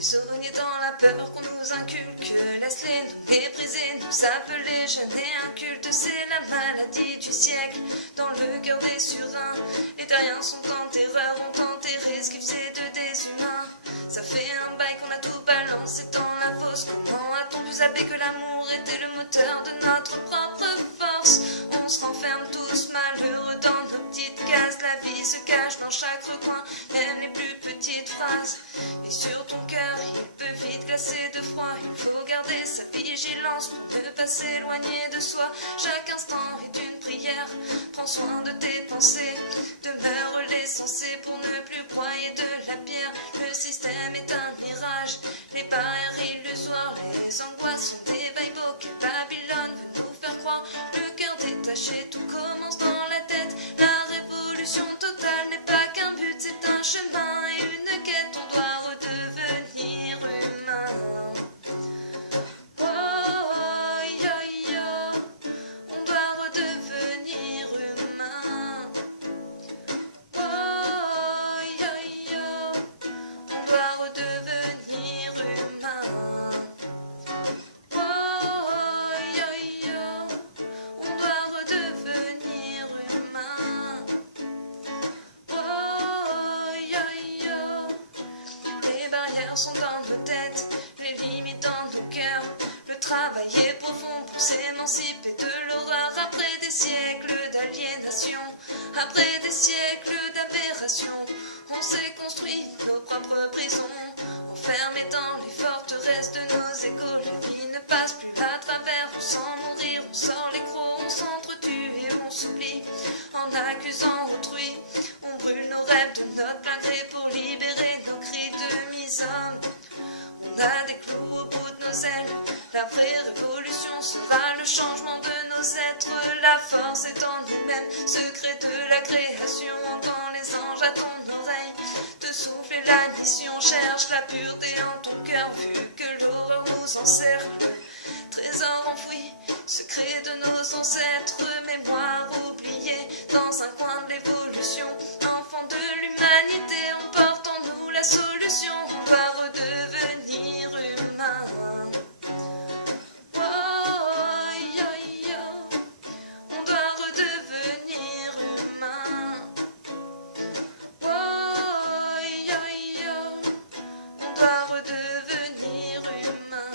Prisonniers dans la peur qu'on nous inculque, laisse-les nous mépriser, nous appeler jeunes et incultes. C'est la maladie du siècle, dans le cœur des surins. Les terriens sont en terreur, ont enterré ce qu'ils faisaient de des humains. Ça fait un bail qu'on a tout balancé dans la fosse. Comment a-t-on pu zapper que l'amour était le moteur de notre propre force? On se renferme tous malheureux dans nos petites cases. La vie se cache dans chaque recoin, même les plus petites phrases. Et sur ton cœur, il peut vite glacer de froid. Il faut garder sa vigilance pour ne pas s'éloigner de soi. Chaque instant est une prière. Prends soin de tes pensées. Demeure l'essentiel pour ne plus broyer de la pierre. Le système est un mirage. Les barrières illusoires, les angoisses sont des vaillebots que Babylone veut nous faire croire. Le cœur détaché, tout commence dans la tête. La révolution totale n'est pas qu'un but, c'est un chemin et une quête. On doit redevenir humain. Oh, oh, yo, yo. On doit redevenir humain. Oh, oh, yo, yo. On doit redevenir humain. Oh, oh, yo, yo. On doit redevenir humain. Oh, oh, yo, yo. Les barrières sont dans nos têtes, les limites dans nos cœurs. Le travail est profond pour s'émanciper de l'horreur. Après des siècles d'aliénation, après des siècles d'aberration, on s'est construit nos propres prisons, enfermés dans les forteresses de nos égaux. La vie ne passe plus à travers, on sent mourir, on sort les crocs, on s'entretue et on s'oublie. En accusant autrui, on brûle nos rêves de notre plein gré pour libérer nos cris de mise-homme. On a des clous au bout de nos ailes. La vraie révolution sera le changement de nos êtres. La force est en nous-mêmes, secret de la création. Quand les anges à ton oreille te souffler la mission, cherche la pureté en ton cœur, vu que l'horreur nous encercle. Trésor enfoui, secret de nos ancêtres, mémoire oubliée dans un coin de l'évolution. Enfants de l'humanité, on porte en nous la solution. On doit redevenir humain. Oh, oh, yo, yo. On doit redevenir humain. Oh, oh, yo, yo. On doit redevenir humain.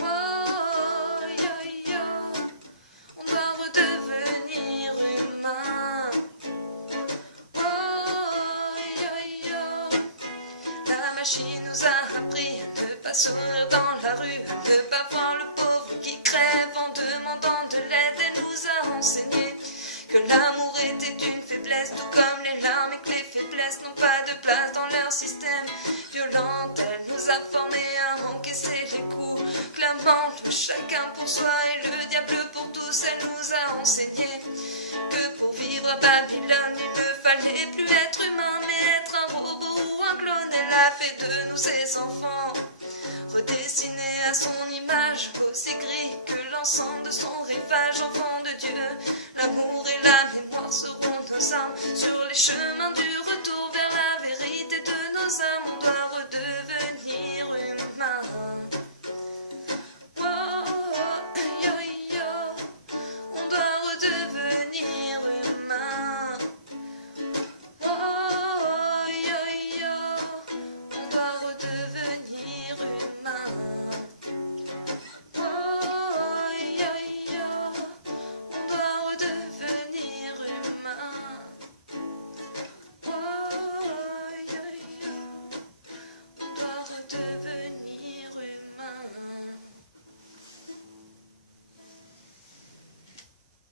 Oh, yo, yo. On doit redevenir humain. Oh, yo, yo. La machine nous a appris à ne pas sourire dans la rue, à ne pas voir le pauvre qui crève en demandant de l'aide. Elle nous a enseigné que l'amour était une faiblesse, tout comme les larmes, et que les faiblesses n'ont pas de place dans leur système violent. Elle nous a formés à encaisser les coups, clamant le chacun pour soi et le diable pour tous. Elle nous a enseigné que pour vivre à Babylone, il ne fallait plus être humain, mais être un robot ou un clone. Elle a fait de nous ses enfants, redessinés à son image, aussi gris que l'ensemble de son rivage. Enfants de Dieu, l'amour et la mémoire seront nos armes sur les chemins du retour vers